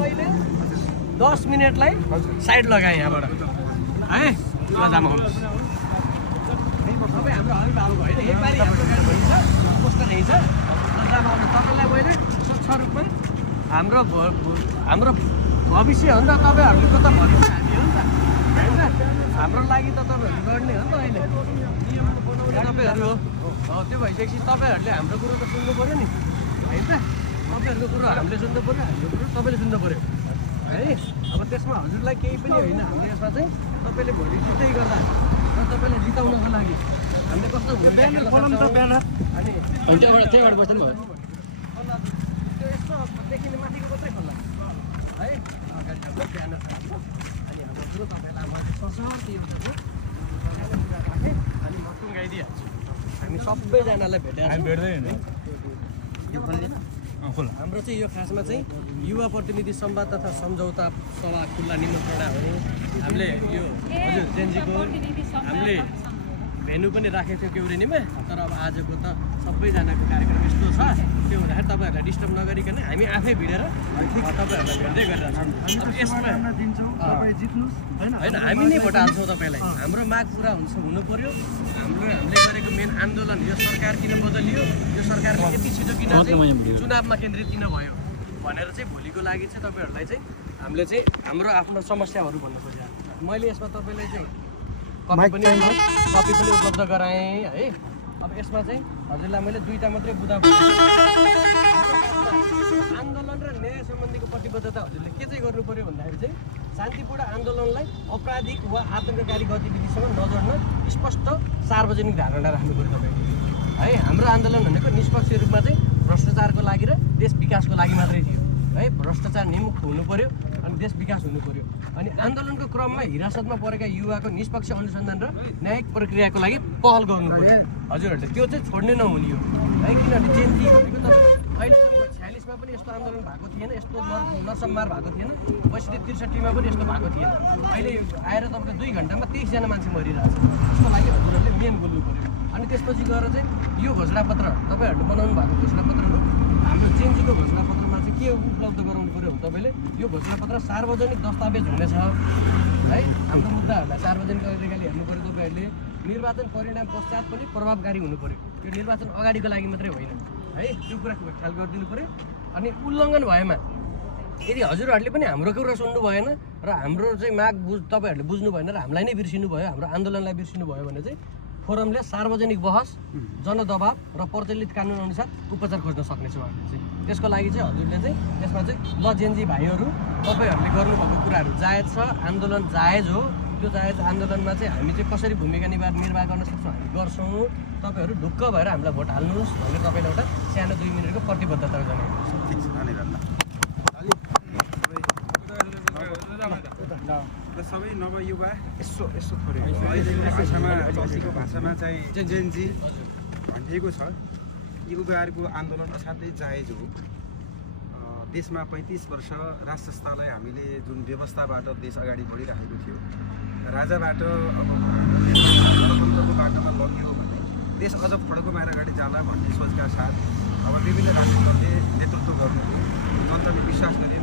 मैले 10 मिनेटलाई साइड लगाएँ यहाँबाट है लजामा आउनुहोस् तपाईँ हाम्रो अभिभावक होइन एकबारी हाम्रो गाडी भइन्छ पोस्टर हिँड्छ लजामा आउनु तपाईँलाई मैले स्वच्छ रूपमा हाम्रो भविष्य हो नि त तपाईँहरूको त भविष्य हामी हो नि त होइन हाम्रो लागि त तपाईँहरू गर्ने हो नि त अहिले नियमहरू बनाउने तपाईँहरू हो त्यो भइसकेपछि तपाईँहरूले हाम्रो कुरो त सुन्नु पऱ्यो नि होइन त तपाईँहरूको कुरो हामीले सुन्नु पऱ्यो हाम्रो कुरो तपाईँले सुन्नु पऱ्यो है अब त्यसमा हजुरलाई केही पनि होइन हामीले यसमा चाहिँ तपाईँले भोलि जित्दै गर्दा र तपाईँलाई जिताउनको लागि हामीले कस्तो अनि त्यहाँबाट बस्नु भयो त्यो यस्तो देखिने माथिको मात्रै खोल्ला है अगाडि हाम्रो ब्यानर छ हाम्रो अनि हाम्रो कुरो तपाईँलाई अब सशक्त एउटा राखेँ अनि म टुङ्गाइदिइहाल्छु हामी सबैजनालाई भेटाएको हाम्रो चाहिँ यो खासमा चाहिँ युवा प्रतिनिधि संवाद तथा सम्झौता सभा खुल्ला निमन्त्रणा हो हामीले यो हजुर जेनजीको हामीले भेन्यू पनि राखेको थियौँ केउरेनीमा तर अब आजको त सबैजनाको कार्यक्रम यस्तो छ त्यो हुँदाखेरि तपाईँहरूलाई डिस्टर्ब नगरिकन हामी आफै भिडेर तपाईँहरूलाई भेट्दै गरिरहेछौँ अब यसमा होइन हामी नै भोट हाल्छौँ तपाईँलाई हाम्रो माग पुरा हुनु पर्यो हामीले गरेको मेन आन्दोलन यो सरकार किन बदलियो यो सरकारले यति छिटो किन चुनावमा केन्द्रित किन भयो भनेर चाहिँ भोलिको लागि चाहिँ तपाईँहरूलाई चाहिँ हामीले चाहिँ हाम्रो आफ्नो समस्याहरू भन्नु खोजेँ मैले यसमा तपाईँलाई चाहिँ कपी पनि उपलब्ध गराएँ है अब यसमा चाहिँ हजुरलाई मैले दुईवटा मात्रै बुझा आन्दोलन र न्याय सम्बन्धीको प्रतिबद्धता हजुरले के चाहिँ गर्नु पर्यो भन्दाखेरि चाहिँ शान्तिपूर्ण आन्दोलनलाई अपराधिक वा आतङ्ककारी गतिविधिसँग नजोड्न स्पष्ट सार्वजनिक धारणा राख्नु पर्यो तपाईँले है हाम्रो आन्दोलन भनेको निष्पक्ष रूपमा चाहिँ भ्रष्टाचारको लागि र देश विकासको लागि मात्रै थियो है भ्रष्टाचार निमुक्त हुनु पर्यो अनि देश विकास हुनु पर्यो अनि आन्दोलनको क्रममा हिरासतमा परेका युवाको निष्पक्ष अनुसन्धान र न्यायिक प्रक्रियाको लागि पहल गर्नु पर्यो हजुरहरूले त्यो चाहिँ छोड्ने नहुने हो है किनभने जेनजी भनेको त अहिलेसम्म 46मा पनि यस्तो आन्दोलन भएको थिएन यस्तो नरसंहार भएको थिएन 62-63मा पनि यस्तो भएको थिएन अहिले आएर तपाईँको 2 घन्टामा 23जना मान्छे मरिरहेछ त्यसको लागि हजुरहरूले मेन बोल्नु पर्यो अनि त्यसपछि गएर चाहिँ यो घोषणापत्र तपाईँहरूले बनाउनु भएको घोषणापत्र हो हाम्रो जेनजीको घोषणापत्रमा चाहिँ के उपलब्ध गराउनु पर्यो भने तपाईँले यो घोषणापत्र सार्वजनिक दस्तावेज हुनेछ है हाम्रो मुद्दाहरूलाई सार्वजनिक तरिकाले हेर्नु पर्यो तपाईँहरूले निर्वाचन परिणाम पश्चात पनि प्रभावकारी हुनु पर्यो यो निर्वाचन अगाडिको लागि मात्रै होइन है त्यो कुरा ख्याल गरिदिनु पर्यो अनि उल्लङ्घन भएमा यदि हजुरहरूले पनि हाम्रो कुरा सुन्नु भएन र हाम्रो चाहिँ माग तपाईँहरूले बुझ्नु भएन र हामीलाई नै बिर्सिनु भयो हाम्रो आन्दोलनलाई बिर्सिनु भयो भने चाहिँ फोरमले सार्वजनिक बहस जनदबाव र प्रचलित कानुन अनुसार उपचार खोज्न सक्नेछ उहाँहरूले चाहिँ त्यसको लागि चाहिँ हजुरले चाहिँ यसमा चाहिँ ल जेनजी भाइहरू तपाईँहरूले गर्नुभएको कुराहरू जायज छ आन्दोलन जायज हो त्यो जायज आन्दोलनमा चाहिँ हामी चाहिँ कसरी भूमिका निर्वाह गर्न सक्छौँ हामी गर्छौँ तपाईँहरू ढुक्क भएर हामीलाई भोट हाल्नुहोस् भनेर तपाईँले एउटा सानो 2 मिनटको प्रतिबद्धता जनाएको ठिक छ धन्यवाद सबै नवयुवा यसो थोरै अहिलेको भाषामा चाहिँ जेनजी भनिएको छ युवाहरूको आन्दोलन असाध्यै जायज हो देशमा 35 वर्ष राज संस्थालाई हामीले जुन व्यवस्थाबाट देश अगाडि बढिरहेको थियो राजाबाट अब गणतन्त्रको बाटोमा लगियो भने देश अझ फड्को माएर अगाडि जाला भन्ने सोचका साथ अब विभिन्न राष्ट्रहरूले नेतृत्व गर्नु जनताले विश्वास गरे